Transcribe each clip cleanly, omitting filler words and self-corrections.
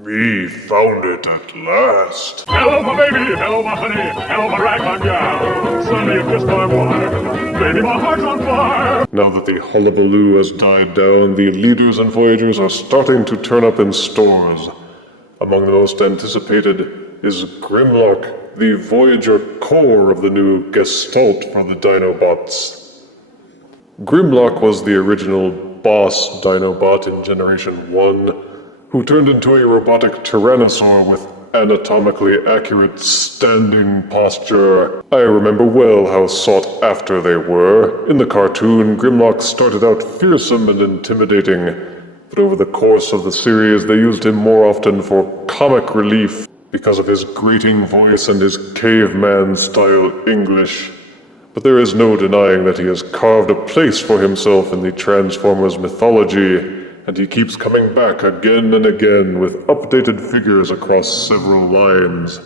We found it at last. Hello, my baby. Hello, my honey. Hello, my ragtime gal. Sonny, you kissed my wife. Baby, my heart's on fire. Now that the hullabaloo has died down, the leaders and voyagers are starting to turn up in stores. Among the most anticipated is Grimlock, the Voyager core of the new Gestalt for the Dinobots. Grimlock was the original boss Dinobot in Generation 1, who turned into a robotic tyrannosaur with anatomically accurate standing posture. I remember well how sought after they were. In the cartoon, Grimlock started out fearsome and intimidating, but over the course of the series they used him more often for comic relief because of his grating voice and his caveman-style English. But there is no denying that he has carved a place for himself in the Transformers mythology, and he keeps coming back again and again with updated figures across several lines,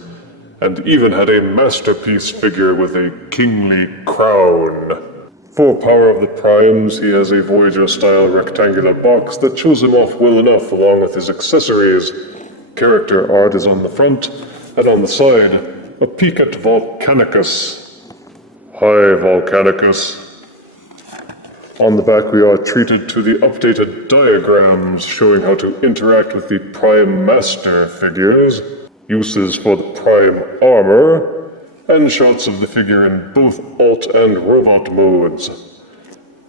and even had a masterpiece figure with a kingly crown. For Power of the Primes, he has a Voyager-style rectangular box that shows him off well enough along with his accessories. Character art is on the front, and on the side, a peek at Volcanicus. Hi, Volcanicus. On the back we are treated to the updated diagrams showing how to interact with the Prime Master figures, uses for the Prime armor, and shots of the figure in both alt and robot modes.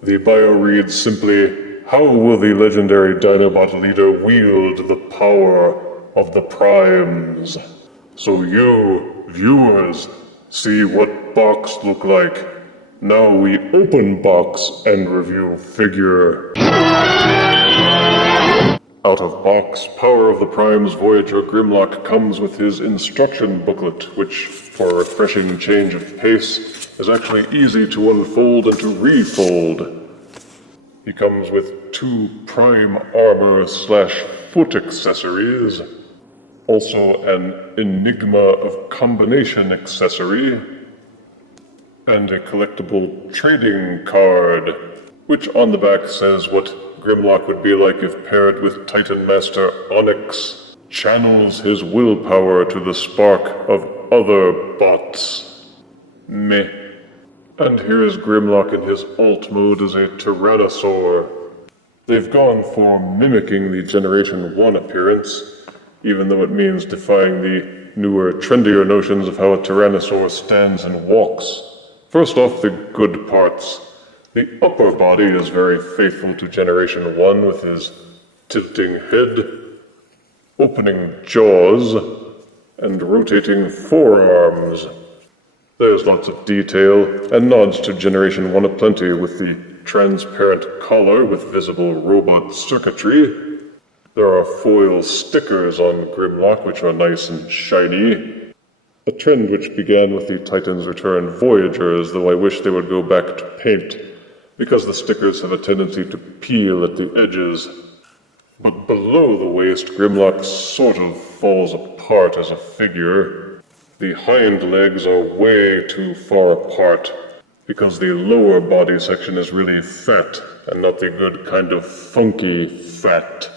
The bio reads simply, "How will the legendary Dinobot leader wield the power of the Primes?" So you, viewers, see what box look like. Now we open box and review figure. Out of box, Power of the Primes Voyager Grimlock comes with his instruction booklet, which, for a refreshing change of pace, is actually easy to unfold and to refold. He comes with 2 Prime armor/foot accessories, also an Enigma of Combination accessory, and a collectible trading card, which on the back says what Grimlock would be like if paired with Titan Master Onyx, channels his willpower to the spark of other bots. Meh. And here's Grimlock in his alt mode as a Tyrannosaur. They've gone for mimicking the Generation 1 appearance, even though it means defying the newer, trendier notions of how a Tyrannosaur stands and walks. First off, the good parts. The upper body is very faithful to Generation 1 with his tilting head, opening jaws, and rotating forearms. There's lots of detail, and nods to Generation 1 aplenty with the transparent collar with visible robot circuitry. There are foil stickers on Grimlock which are nice and shiny. A trend which began with the Titans Return Voyagers, though I wish they would go back to paint, because the stickers have a tendency to peel at the edges. But below the waist, Grimlock sort of falls apart as a figure. The hind legs are way too far apart, because the lower body section is really fat, and not the good kind of funky fat.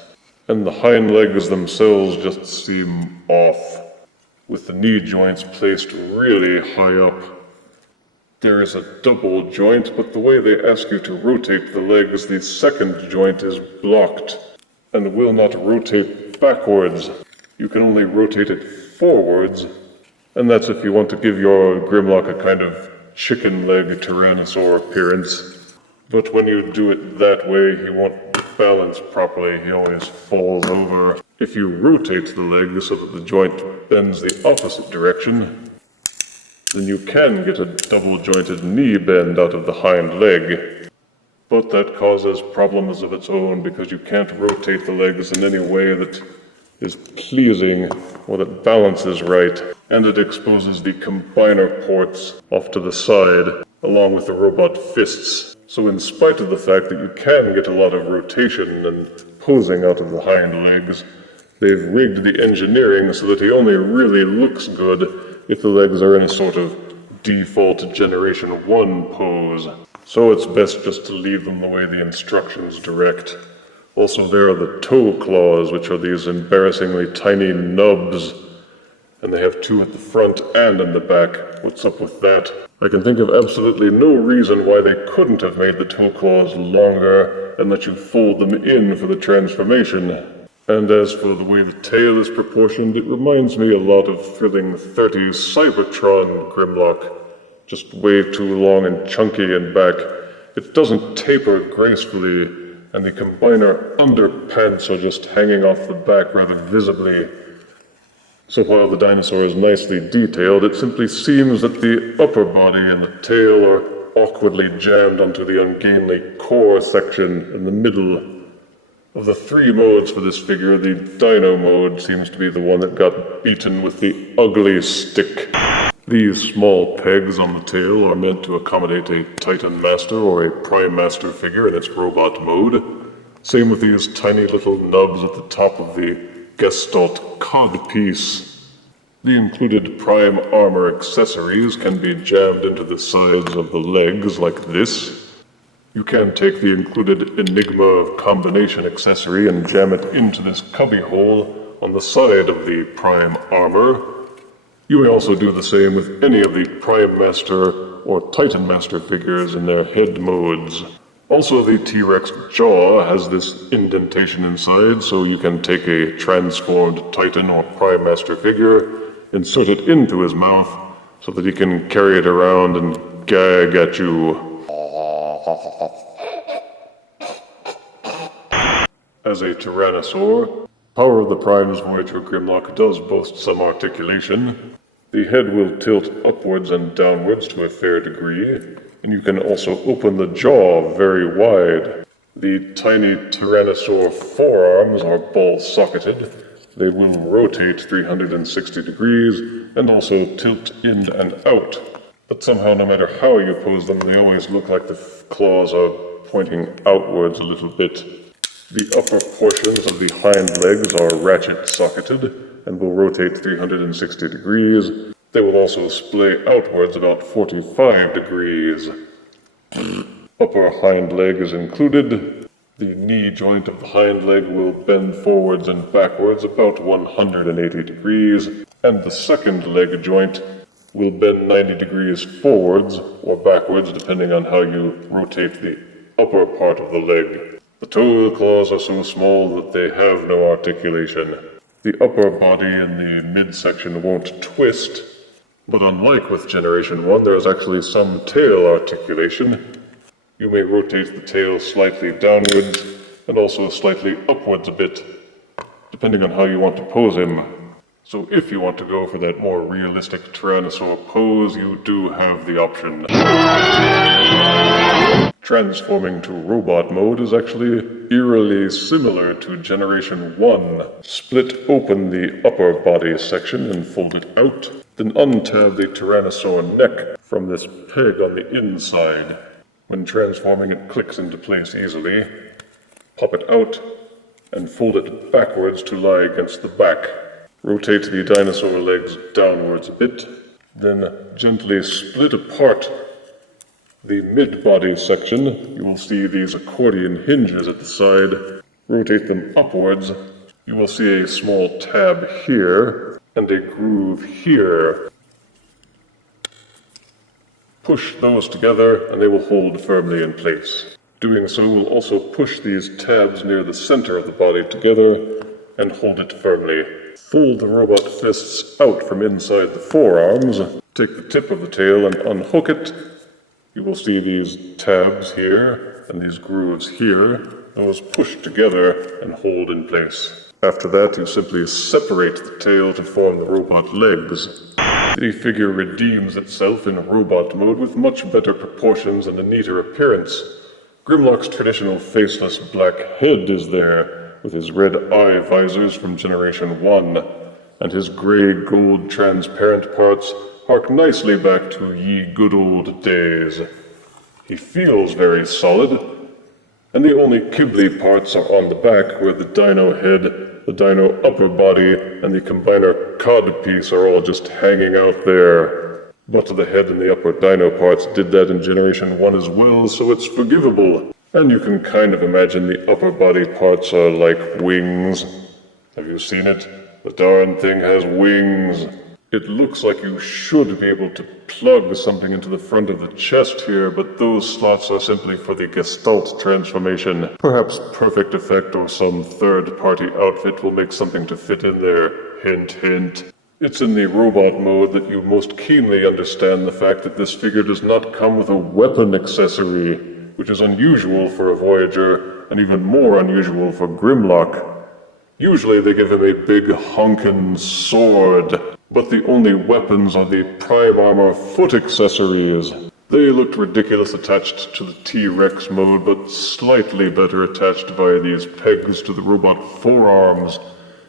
And the hind legs themselves just seem off, with the knee joints placed really high up. There is a double joint, but the way they ask you to rotate the legs, the second joint is blocked, and will not rotate backwards. You can only rotate it forwards, and that's if you want to give your Grimlock a kind of chicken leg Tyrannosaur appearance. But when you do it that way, he won't balance properly, he always falls over. If you rotate the leg so that the joint bends the opposite direction, then you can get a double-jointed knee bend out of the hind leg. But that causes problems of its own because you can't rotate the legs in any way that is pleasing or that balances right, and it exposes the combiner ports off to the side, along with the robot fists. So in spite of the fact that you can get a lot of rotation and posing out of the hind legs, they've rigged the engineering so that he only really looks good if the legs are in a sort of default Generation 1 pose. So it's best just to leave them the way the instructions direct. Also, there are the toe claws, which are these embarrassingly tiny nubs. And they have two at the front and in the back. What's up with that? I can think of absolutely no reason why they couldn't have made the toe claws longer and let you fold them in for the transformation. And as for the way the tail is proportioned, it reminds me a lot of thrilling 30s Cybertron Grimlock. Just way too long and chunky in back. It doesn't taper gracefully, and the combiner underpants are just hanging off the back rather visibly. So while the dinosaur is nicely detailed, it simply seems that the upper body and the tail are awkwardly jammed onto the ungainly core section in the middle. Of the three modes for this figure, the dino mode seems to be the one that got beaten with the ugly stick. These small pegs on the tail are meant to accommodate a Titan Master or a Prime Master figure in its robot mode. Same with these tiny little nubs at the top of the Gestalt codpiece. The included prime armor accessories can be jammed into the sides of the legs like this. You can take the included Enigma combination accessory and jam it into this cubbyhole on the side of the prime armor. You may also do the same with any of the Prime Master or Titan Master figures in their head modes. Also, the T-Rex jaw has this indentation inside, so you can take a transformed Titan or Prime Master figure, insert it into his mouth, so that he can carry it around and gag at you. As a Tyrannosaur, Power of the Prime's Voyager Grimlock does boast some articulation. The head will tilt upwards and downwards to a fair degree, and you can also open the jaw very wide. The tiny Tyrannosaur forearms are ball-socketed. They will rotate 360 degrees and also tilt in and out. But somehow, no matter how you pose them, they always look like the claws are pointing outwards a little bit. The upper portions of the hind legs are ratchet-socketed and will rotate 360 degrees. They will also splay outwards about 45 degrees. Upper hind leg is included. The knee joint of the hind leg will bend forwards and backwards about 180 degrees, and the second leg joint will bend 90 degrees forwards or backwards depending on how you rotate the upper part of the leg. The toe claws are so small that they have no articulation. The upper body in the midsection won't twist, but unlike with Generation 1, there is actually some tail articulation. You may rotate the tail slightly downwards and also slightly upwards a bit, depending on how you want to pose him. So if you want to go for that more realistic Tyrannosaur pose, you do have the option. Transforming to robot mode is actually eerily similar to Generation 1. Split open the upper body section and fold it out, then untab the Tyrannosaur neck from this peg on the inside. When transforming, it clicks into place easily. Pop it out and fold it backwards to lie against the back. Rotate the dinosaur legs downwards a bit, then gently split apart the mid-body section. You will see these accordion hinges at the side. Rotate them upwards. You will see a small tab here and a groove here. Push those together and they will hold firmly in place. Doing so will also push these tabs near the center of the body together and hold it firmly. Fold the robot fists out from inside the forearms. Take the tip of the tail and unhook it. You will see these tabs here and these grooves here. Those push together and hold in place. After that, you simply separate the tail to form the robot legs. The figure redeems itself in robot mode with much better proportions and a neater appearance. Grimlock's traditional faceless black head is there, with his red eye visors from Generation 1, and his gray-gold transparent parts hark nicely back to ye good old days. He feels very solid, and the only kibbly parts are on the back, where the dino head, the dino upper body, and the combiner codpiece are all just hanging out there. But the head and the upper dino parts did that in Generation 1 as well, so it's forgivable. And you can kind of imagine the upper body parts are like wings. Have you seen it? The darn thing has wings. It looks like you should be able to plug something into the front of the chest here, but those slots are simply for the Gestalt transformation. Perhaps Perfect Effect or some third-party outfit will make something to fit in there. Hint, hint. It's in the robot mode that you most keenly understand the fact that this figure does not come with a weapon accessory, which is unusual for a Voyager, and even more unusual for Grimlock. Usually they give him a big honkin' sword, but the only weapons are the Prime Armor foot accessories. They looked ridiculous attached to the T-Rex mode, but slightly better attached via these pegs to the robot forearms.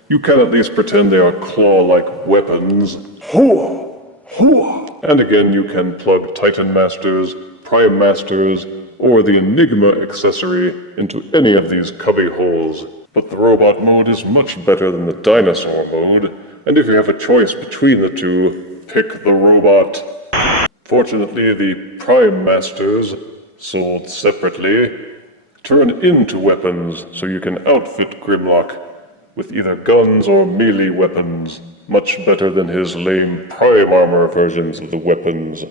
You can at least pretend they are claw-like weapons. Hooah! Hooah! And again, you can plug Titan Masters, Prime Masters, or the Enigma accessory into any of these cubby holes. But the robot mode is much better than the dinosaur mode, and if you have a choice between the two, pick the robot. Fortunately, the Prime Masters, sold separately, turn into weapons, so you can outfit Grimlock with either guns or melee weapons, much better than his lame Prime Armor versions of the weapons.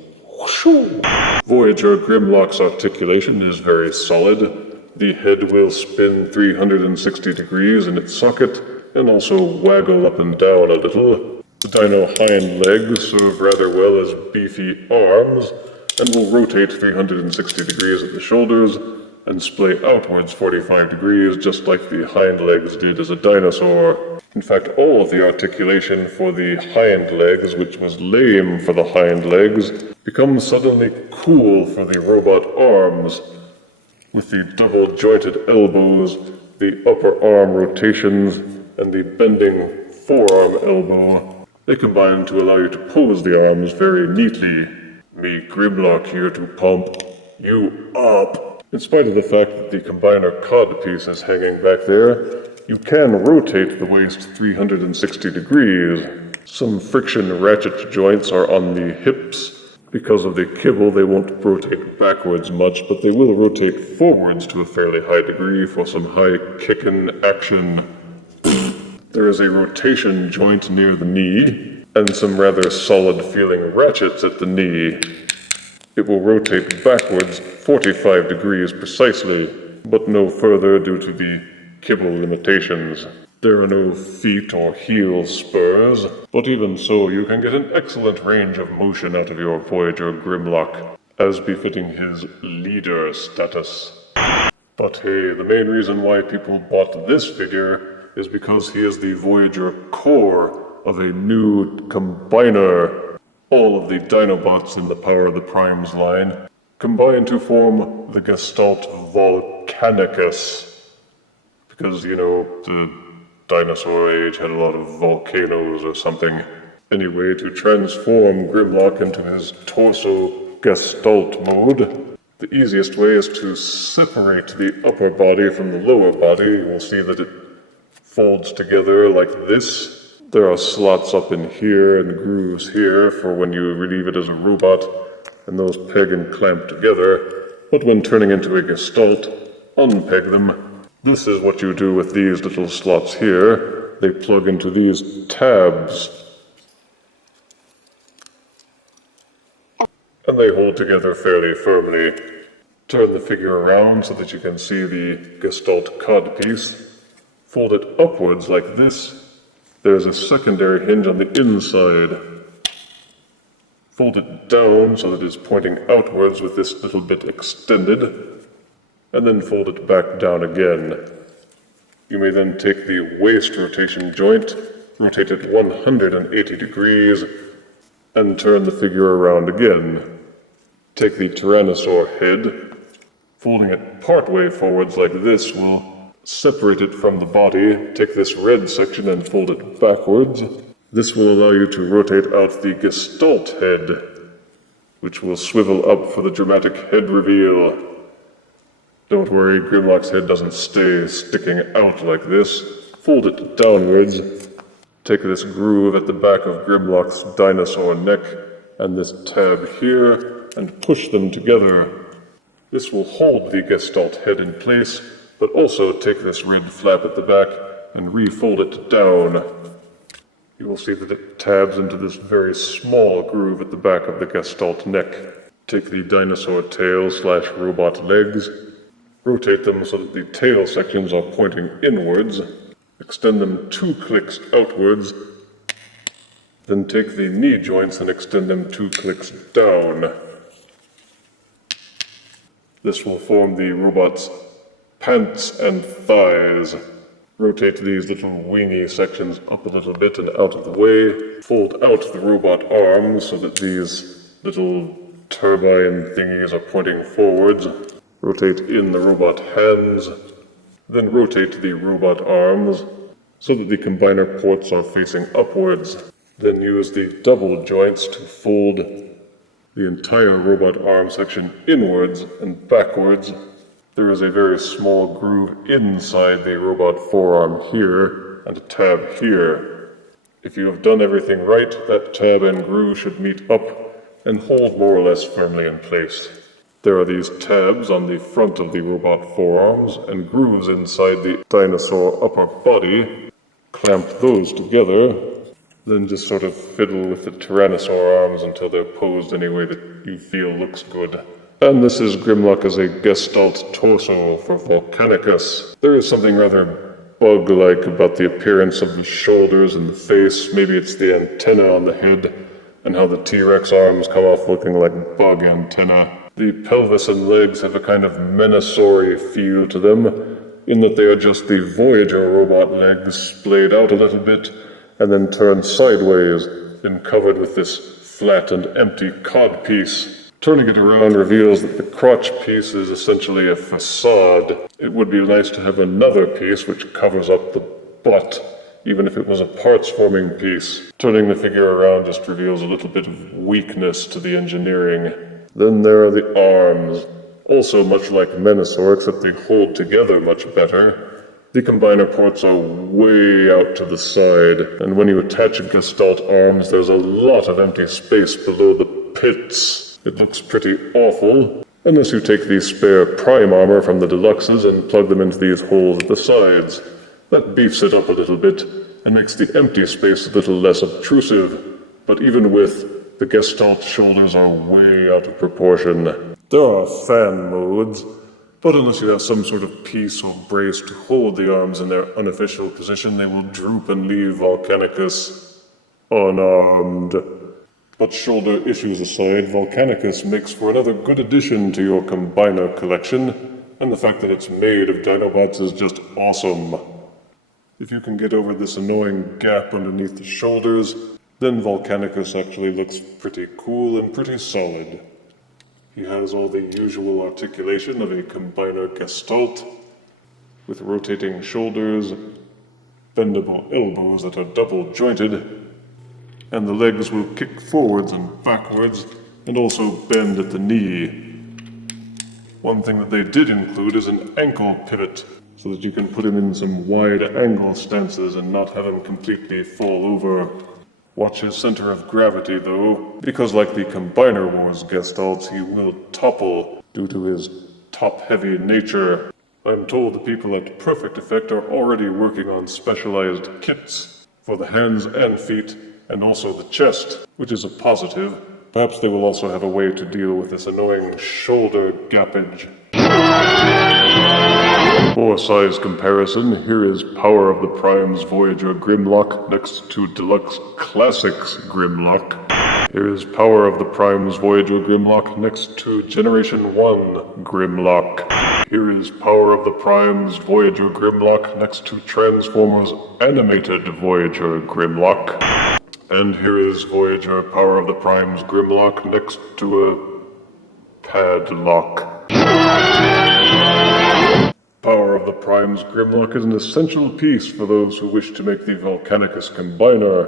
Voyager Grimlock's articulation is very solid. The head will spin 360 degrees in its socket, and also waggle up and down a little. The dino hind legs serve rather well as beefy arms, and will rotate 360 degrees at the shoulders, and splay outwards 45 degrees just like the hind legs did as a dinosaur. In fact, all of the articulation for the hind legs, which was lame for the hind legs, becomes suddenly cool for the robot arms. With the double-jointed elbows, the upper arm rotations, and the bending forearm elbow, they combine to allow you to pose the arms very neatly. Me, Grimlock, here to pump you up. In spite of the fact that the combiner codpiece is hanging back there, you can rotate the waist 360 degrees. Some friction ratchet joints are on the hips. Because of the kibble, they won't rotate backwards much, but they will rotate forwards to a fairly high degree for some high kickin' action. There is a rotation joint near the knee, and some rather solid-feeling ratchets at the knee. It will rotate backwards 45 degrees precisely, but no further due to the kibble limitations. There are no feet or heel spurs, but even so, you can get an excellent range of motion out of your Voyager Grimlock, as befitting his leader status. But hey, the main reason why people bought this figure is because he is the Voyager core of a new combiner. All of the Dinobots in the Power of the Primes line combine to form the Gestalt Volcanicus. Because, you know, the dinosaur age had a lot of volcanoes or something. Anyway, to transform Grimlock into his torso Gestalt mode, the easiest way is to separate the upper body from the lower body. You will see that it folds together like this. There are slots up in here and grooves here for when you relieve it as a robot, and those peg and clamp together. But when turning into a Gestalt, unpeg them. This is what you do with these little slots here. They plug into these tabs. And they hold together fairly firmly. Turn the figure around so that you can see the Gestalt codpiece. Fold it upwards like this. There's a secondary hinge on the inside. Fold it down so that it's pointing outwards with this little bit extended. And then fold it back down again. You may then take the waist rotation joint, rotate it 180 degrees, and turn the figure around again. Take the Tyrannosaur head, folding it partway forwards like this will separate it from the body. Take this red section and fold it backwards. This will allow you to rotate out the Gestalt head, which will swivel up for the dramatic head reveal. Don't worry, Grimlock's head doesn't stay sticking out like this. Fold it downwards. Take this groove at the back of Grimlock's dinosaur neck and this tab here and push them together. This will hold the Gestalt head in place, but also take this red flap at the back and refold it down. You will see that it tabs into this very small groove at the back of the Gestalt neck. Take the dinosaur tail / robot legs, rotate them so that the tail sections are pointing inwards, extend them 2 clicks outwards, then take the knee joints and extend them 2 clicks down. This will form the robot's pants and thighs. Rotate these little wingy sections up a little bit and out of the way. Fold out the robot arms so that these little turbine thingies are pointing forwards. Rotate in the robot hands. Then rotate the robot arms so that the combiner ports are facing upwards. Then use the double joints to fold the entire robot arm section inwards and backwards. There is a very small groove inside the robot forearm here and a tab here. If you have done everything right, that tab and groove should meet up and hold more or less firmly in place. There are these tabs on the front of the robot forearms and grooves inside the dinosaur upper body. Clamp those together. Then just sort of fiddle with the Tyrannosaur arms until they're posed any way that you feel looks good. And this is Grimlock as a Gestalt torso for Volcanicus. There is something rather bug-like about the appearance of the shoulders and the face. Maybe it's the antenna on the head and how the T-Rex arms come off looking like bug antenna. The pelvis and legs have a kind of Menosaur-y feel to them, in that they are just the Voyager robot legs splayed out a little bit and then turned sideways and covered with this flat and empty codpiece. Turning it around reveals that the crotch piece is essentially a facade. It would be nice to have another piece which covers up the butt, even if it was a parts-forming piece. Turning the figure around just reveals a little bit of weakness to the engineering. Then there are the arms, also much like Menosaur, except they hold together much better. The combiner ports are way out to the side, and when you attach Gestalt arms, there's a lot of empty space below the pits. It looks pretty awful, unless you take the spare prime armor from the Deluxes and plug them into these holes at the sides. That beefs it up a little bit, and makes the empty space a little less obtrusive, but even with, the Gestalt shoulders are way out of proportion. There are fan modes, but unless you have some sort of piece or brace to hold the arms in their unofficial position, they will droop and leave Volcanicus unarmed. But shoulder issues aside, Volcanicus makes for another good addition to your combiner collection, and the fact that it's made of Dinobots is just awesome. If you can get over this annoying gap underneath the shoulders, then Volcanicus actually looks pretty cool and pretty solid. He has all the usual articulation of a combiner Gestalt, with rotating shoulders, bendable elbows that are double jointed, and the legs will kick forwards and backwards, and also bend at the knee. One thing that they did include is an ankle pivot, so that you can put him in some wide angle stances and not have him completely fall over. Watch his center of gravity, though, because like the Combiner Wars Gestalts, he will topple due to his top-heavy nature. I'm told the people at Perfect Effect are already working on specialized kits for the hands and feet, and also the chest, which is a positive. Perhaps they will also have a way to deal with this annoying shoulder gappage. For size comparison, here is Power of the Prime's Voyager Grimlock next to Deluxe Classics Grimlock. Here is Power of the Prime's Voyager Grimlock next to Generation 1 Grimlock. Here is Power of the Prime's Voyager Grimlock next to Transformers Animated Voyager Grimlock. And here is Voyager Power of the Prime's Grimlock next to a padlock. Power of the Prime's Grimlock is an essential piece for those who wish to make the Volcanicus Combiner,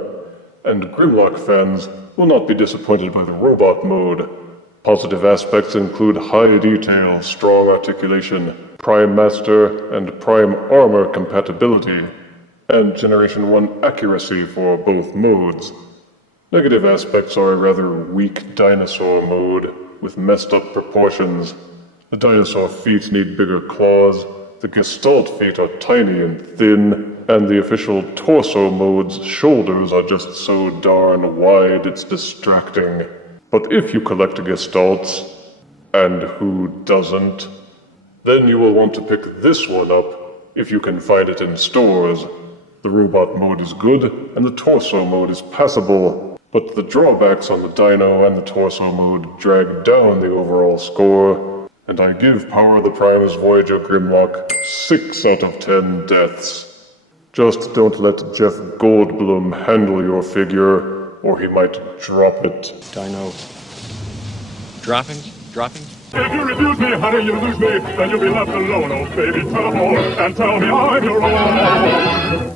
and Grimlock fans will not be disappointed by the robot mode. Positive aspects include high detail, strong articulation, Prime Master and Prime Armor compatibility, and Generation 1 accuracy for both modes. Negative aspects are a rather weak dinosaur mode with messed up proportions, The dinosaur feet need bigger claws, the Gestalt feet are tiny and thin, and the official torso mode's shoulders are just so darn wide it's distracting. But if you collect Gestalts, and who doesn't, then you will want to pick this one up if you can find it in stores. The robot mode is good, and the torso mode is passable, but the drawbacks on the dino and the torso mode drag down the overall score, and I give Power of the Primes Voyager Grimlock 6 out of 10 deaths. Just don't let Jeff Goldblum handle your figure, or he might drop it. Dino. Dropping? If you refuse me, honey, you lose me. Then you'll be left alone, oh baby. Tell them all and tell me I'm your own.